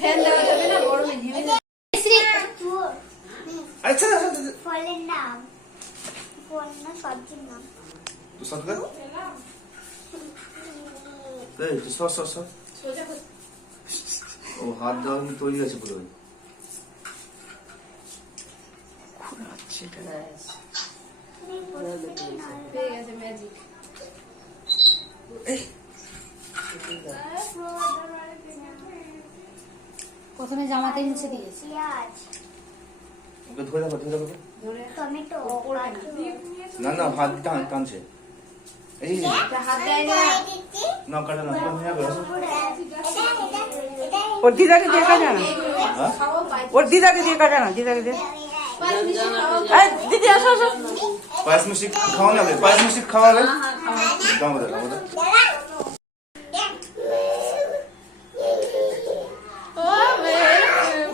Fan দেওয়া যাবে না, গরমে ঘেমে যাবে। আচ্ছা ফলের নাম, ফল না সবজির নাম। তো সব কর এই তো সস সস সোজা করে। ও হাত দেওয়া তৈরি আছে পুরো পেয়ে গেছে ম্যাজিক। প্রথমে জামাতে নিচে দিয়েছি। পেঁয়াজ, ওকে ধরে রাখো ধরে টমেটো, না না হাত টানছে এই যে হাত দেয় না। না কাটা না তুমি হ্যাঁ করো ওর দিদাকে দিয়ে কাটা না, হ্যাঁ খাওয়া পাই। ওর দিদাকে দিয়ে কাটা না, দিদাকে দিয়ে। এই, দিদি আসো আসো। পায়েস মিষ্টি খাওয়া না পায়েস মিষ্টি খাওয়াবে দাও দাও দাও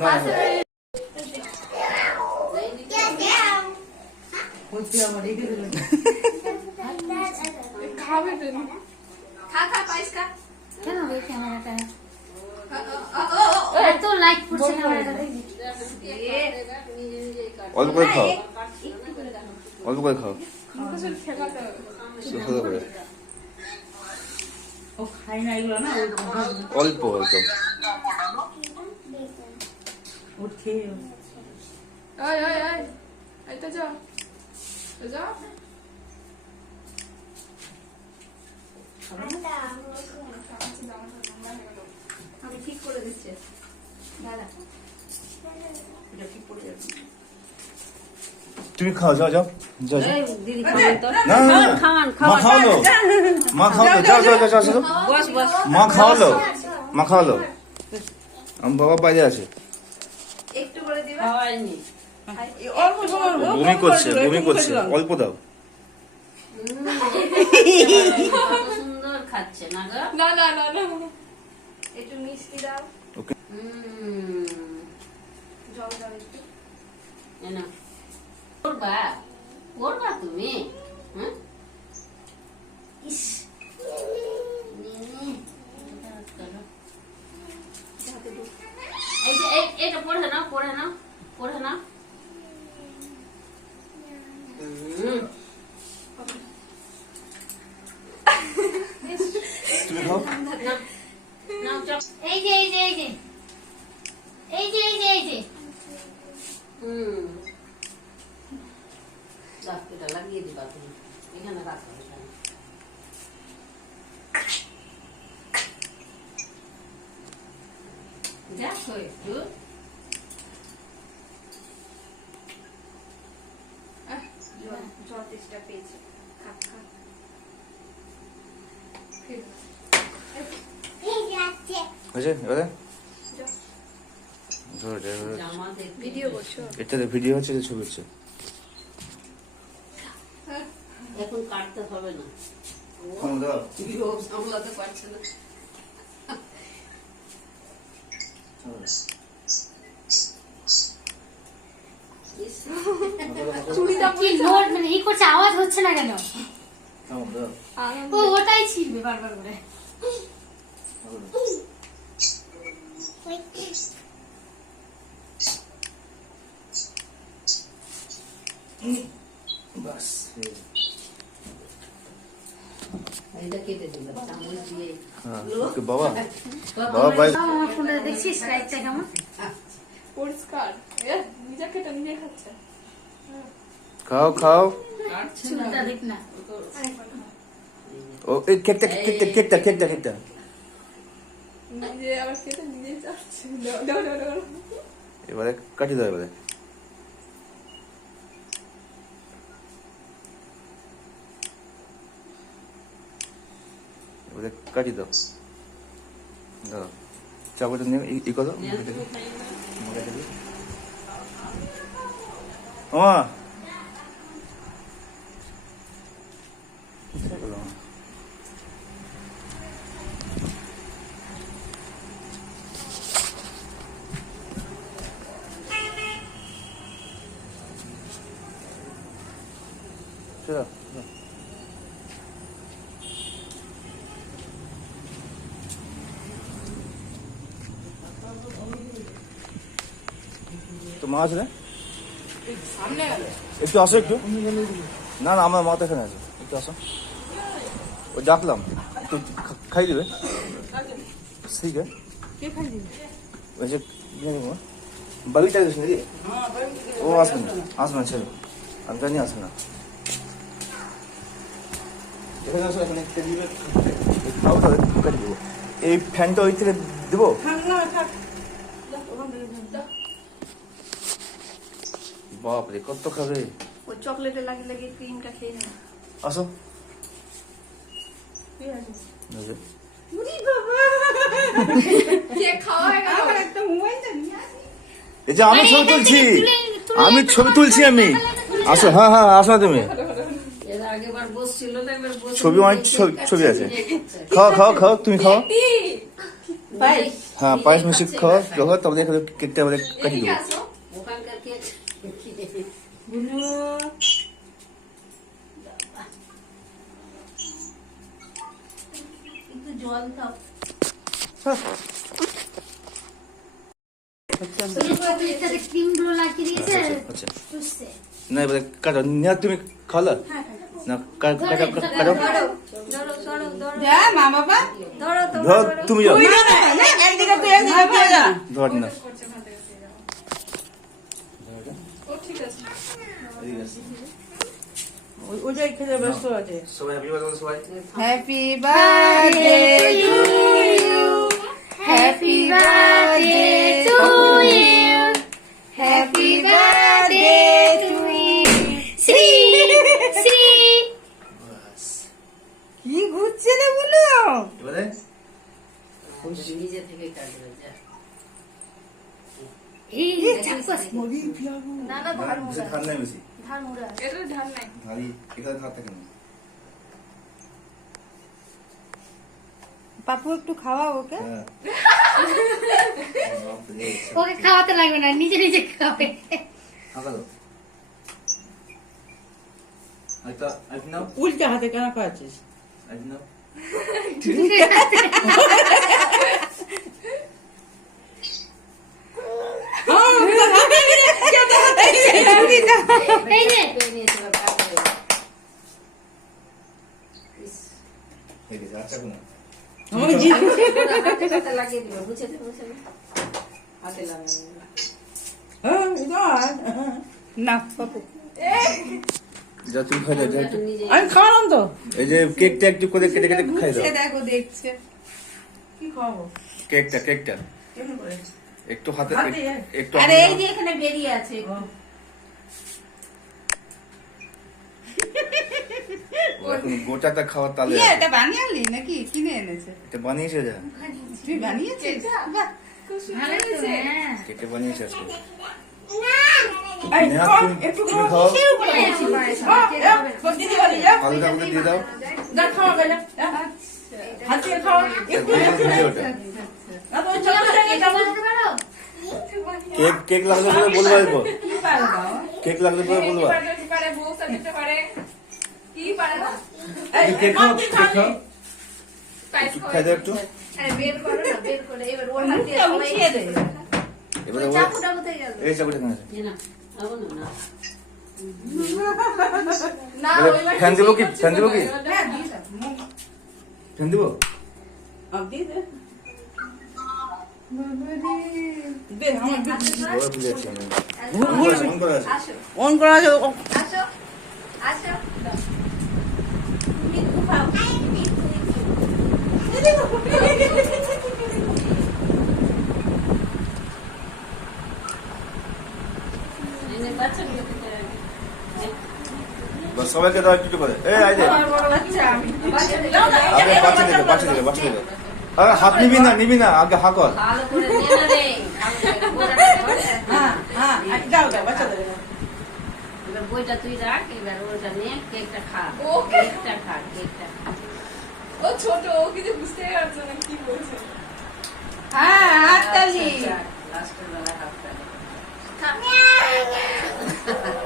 না খাবে তো। খা খা পাইস খা। কেন রে ক্যামেরাটা ও এত লাইট পড়ছে ক্যামেরাটাতে? অল্প করে খাও অল্প করে খাও ঠেকাতে হবে। ভালো করে ও খায় না এগুলো না, অল্প অল্প ওর খেয়ে ওই ওই ওই এই তো যাও তো যাও। আমি ঠিক করে দিচ্ছি দাদা। এটা ঠিক পড়ে যাবে। তুমি খাও যাও যাও যাও যাও। এই, দিদি খাবেন তো? না না না খাওয়ান, মা খাওয়ান। খাওয়ালো মা খাওয়ালো যাও যাও যাও যাও বস বস। মা খাওয়ালো মা খাওয়ালো আমার বাবা বাইরে আছে একটু করে দিবা। খাওয়াইনি। অল্প সময় ও বমি কম করছে করেছিল, বমি একটু করছে খেলাম। অল্প দাও সুন্দর খাচ্ছে না গো। না না না না একটু মিষ্টি দাও। জল দাও একটু। এনো করবা করবা তুমি হ্যাঁ ইস এই যে এটা পড়ে নাও পড়ে নাও পড়ে নাও তুমি খাও নাও চল এই যে এই যে এই যে এই যে এই যে এই যে এটা লাগিয়ে দিবা তুমি এখানে রাখো এখানে দেখো একটু জল তেষ্টা পেয়েছে। খা খা। হয়েছে এবারে যাও। ধরো ধরো জামা দেখতে ভিডিও করছো? এটাতে ভিডিও হচ্ছে যে ছবি হচ্ছে এখন কাটতে হবে না দাও লোক সামলাতে পারছে না চুড়িটা কি নোট মানে এই করছে, আওয়াজ হচ্ছে না কেন? আনন্দ। ও ওটাই ছিড়বে বারবার করে। বাস এটা কেটে দিলাম চামচ দিয়ে হ্যাঁ ওকে বাবা বাবা ভাই আমার ফোনটা দেখছিস লাইটটা কেমন? পরিষ্কার। নিজে কেটে নিজে খাচ্ছে। খাও খাও চুলটা দেখ না। ও এই কেকটা কেকটা কেকটা কেকটা কেকটা নিজে আবার কেটে নিজেই চাচ্ছে। দাও দাও দাও। এবারে কাটি দাও এবারে এবারে কাটি দাও দাও চাপাটা নিয়ে ই করো ও চলো মা আছে না? সামনে গেল একটু আসো একটু। না না আমার মা তো এখানে আছে, একটু আসো। ওই ডাকলাম একটু খাই দেবে। ঠিক আছে ওই যে বাড়িটা গেছে নাকি? ও আসবেন না, আসবেন না, ছেলে আমি জানি আসবেন না। এখানে আসো, এখানে দিবে খাবো, তাহলে কেটে দেবো। এই ফ্যানটা ওই থেকে দেবো। বাপরে কত খাবে। ওই চকলেটে লাগিয়ে লাগিয়ে ক্রিমটা খেয়ে নেয়। আসো। ঠিক আছে এই যে, কেক খাওয়া হয়ে গেল এই যে আমি ছবি তুলছি, আমি ছবি তুলছি আমি। আসো, হ্যাঁ হ্যাঁ আসো তুমি। এর আগেবার বসছিল না, একবার বসে ছবি অনেক ছবি আছে। খাও খাও খাও, তুমি খাও। হ্যাঁ পায়েস মিষ্টি খাও, খাও তারপরে এখানে কেকটা আমাদের কাটিয়ে দেবো। আসো ওখানকার কেক একটু জল দাও এটাতে ক্রিম গুলো লাগিয়ে দিয়েছে আচ্ছা চুষছে না এবারে কাটো না, তুমি খালা না কাটো কাটো। যা মা বাবা ধর তুমি যাও, একদিকে তুই একদিকে তুই যা। ধর না। করছে ওখান থেকে দিয়ে দাও। ও ঠিক আছে ওইটাই খেতে ব্যস্ত আছে। সবাই হ্যাপি বার্থডে সবাই। Happy birthday to you, happy birthday to you, happy birthday to you. শ্রী শ্রী কি ঘুরছে রে বলো? এবারে নিজে থেকে কাটবে যা। এই চাকু আছে না না ধার বেশি ধার নাই, বেশি ধার মুড়া এটা ধার নাই ধারি এখানে ধার থাকে না। পাপু একটু খাওয়াও ওকে। হ্যাঁ ওকে খাওয়াতে লাগবে না, নিজে নিজে খাবে ফাঁকা দাও। আরেকটা নাও, উল্টা হাতে কেন খাচ্ছিস? আরেকটা নাও। এই যে পেয়ে নিয়েছিল কাটবে। ইস, এই যে আচ্ছা কোনো হাতে হাতে লাগিয়ে দিল, বুঝে দে হাতে লাগাবে। না পাপু যা তুমি খাই দাও, যা একটু। নিজে আমি খাওয়ালাম তো। এই যে কেকটা একটু করে কেটে কেটে খাই দাও। সে দেখো দেখছে কি খাবো কেকটা কেমন করে? একটু হাতে হাতে? একটু আরে হাতে এই যে নাও। এখানে বেরিয়ে আছে। ও এখন গোটাটা খাওয়ার তালে ইয়ে, আছে। এটা বানিয়ে আনলি নাকি কিনে এনেছে? এটা বানিয়েছে যা, তুই বানিয়েছিস? বাহ। খুব সুন্দর ভালো তো হয়েছে হ্যাঁ কেটে বানিয়েছে আজকে। এই, নেহা, কম, তুমি- একটু তুমি করে খাও। কিসের উপরে বলছিস? দিদি বলি যা হালকা করে দিয়ে দাও। যা খাওয়া গেলে হাত দিয়ে খাওয়া একটু একটু দিয়ে ওটা। না তো ওই চামচটা নিয়ে চামচ বলতে পারো কেক লাগলে পরে বলবো এরপর। কি পারো বাবা? কেক লাগলে পরে বলবো। কি পারে বউ দিতে পারে কি পারে না এই, কেক খাও, কম দিয়ে কেক খাও। পায়েস একটু খাই দাও একটু। আরে বের করো না বের করে এবার ওর হাত দিয়ে মুখটা সবাই মুছিয়ে দে। এবারে ওই চাকুটা কোথায় গেল এই চাকুটা এখানে আছে। না আবো না না এবারে ওইবার ফ্যান দিবো কি? ফ্যান দিবো কি? হ্যাঁ, দিয়ে দাও। মুখ। ফ্যান দিবো? দিয়ে দে। দে, আমার দে। ওরা বুঝে যাচ্ছি আমি। ফোন করা আছে। আসো অন করা আছে ও- আসো আসো এনে বাচ্চাগুলো খেতে বাস সবাইকে দাও একটু করে। এই আই দে। আমার বড় বাচ্চা আমি। আগে বাচ্চা দিকে। আরে হাত নিবি না আগে হা কর। ভালো করে দে না রে হ্যাঁ, হ্যাঁ, দাও, দাও, বাচ্চা দাও। এবার বইটা তুই রাখ, এবার ওটা নিয়ে কেকটা খা। ও, কেকটা খা। ও ছোট ও কিছু বুঝতে পারছে না কি বলছে হ্যাঁ, হাততালি। লাস্টের বেলা হাততালি।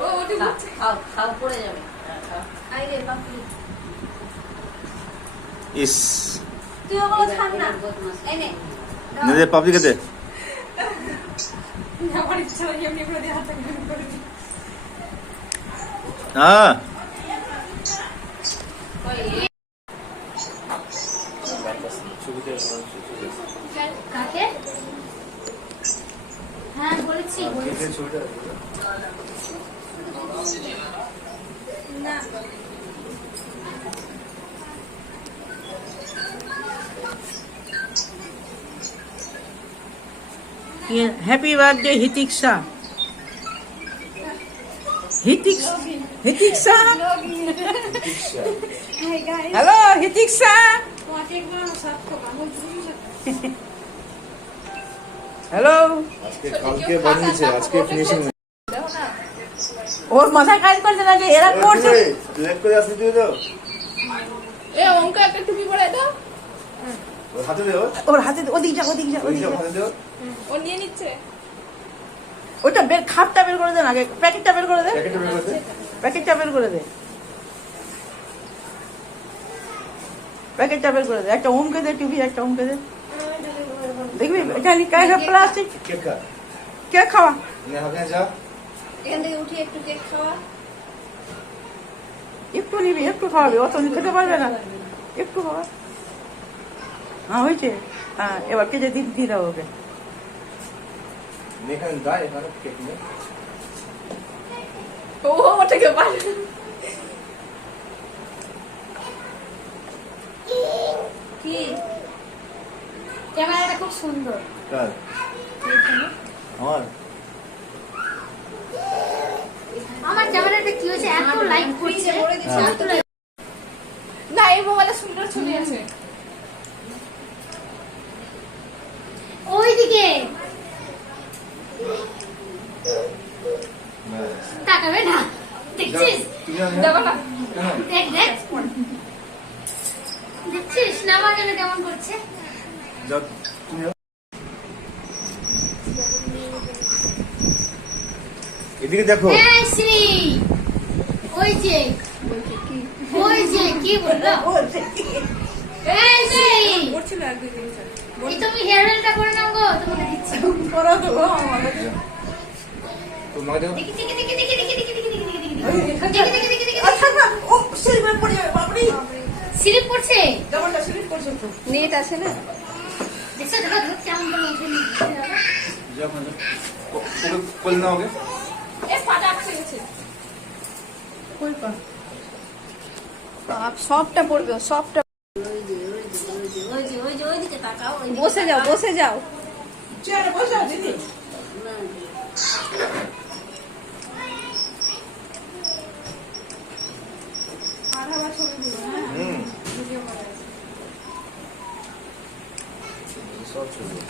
ও ওটি বুঝছে খাও পড়ে যাবে। খাও। আইরে বাপি ইস তুই ওগুলো খান না এবার বদমাশ। এনে নে দে পাবলিকে দে। আমার ইচ্ছা হয় এমনি করে দিয়ে হাতটা করে দিই। হ্যাঁ কাকে? হ্যাঁ বলেছি না হ্যাপি বার্থডে হিতিক্সা। হিতিক্সা হ্যালো হিতিক্সা। হ্যালো আজকে কালকে বানিয়েছে আজকে ফিনিশিং ওর মাথায় কাজ করছে না যে এরা করছে। লেট করে আসতে দিও তো এ অঙ্ক একটা টুপি পরে দাও। ওর হাতে দেও ওর হাতে ওদিক যা ওই যে হাতে দেও ও নিয়ে নিচ্ছে। ওটা বের খাপটা বের করে দেন আগে, প্যাকেটটা বের করে দে, প্যাকেটে বের করতে প্যাকেটটা বের করে দে, প্যাকেটটা বের করে দে। একটা ওমকে দে টিভি, একটা ওমকে দে। দেখবি এখানে কায় প্লাস্টিক কেক খা কে খাওয়া নে হাতে যা এখান থেকে উঠে একটু কেক খাওয়া। একটু নিবি, একটু খাওয়াবি, অত খেতে পারবে না, একটু খাওয়া। হ্যাঁ হয়েছে, হ্যাঁ এবার কেটে দিয়ে দাও ওকে। এখানে দা এখানে কেক নে ও ওটাকে পারে। কি ক্যামেরাটা খুব সুন্দর। কার আমার আমার ক্যামেরাটা কি হয়েছে এত লাইক করছে, এত like- না এই মোবাইলে সুন্দর ছবি আছে। ওইদিকে তাকাবে না, দেখছিস? দেখো না দেখ দেখছিস না আমার জন্য কেমন করছে? যাও তুমি যাও। এদিকে দেখো হ্যাঁ শ্রী ওই যে কি বললো? এই শ্রী করছিল এক দুই দিন ধরে। এই তুমি হেয়ার অয়েলটা করে নাও গো, তোমাকে দিচ্ছি। করে দেবো আমাকে। তোমাকে দেখো দেখি দেখি দেখি দেখি দেখি দেখি দেখি দেখি দেখি দেখি আচ্ছা না, ও সিলিপে পড়ে যাবে বাপরে। স্লিপ পড়ছে, যেমনটা সিলিপ করছে তো। নেট আছে না? দেখছো দেখো দেখো কেমন করে উঠে নিচ্ছে। যাও ওখানে ওকে কোল নাও ওকে এ পাটা আটকে গেছে। কই পা আপ সবটা পড়বে, সবটা। ওইদিকে তাকাও, ওইদিকে বসে যাও, বসে যাও। চেয়ারে বসে আছি দিদি। হুম সব চলবে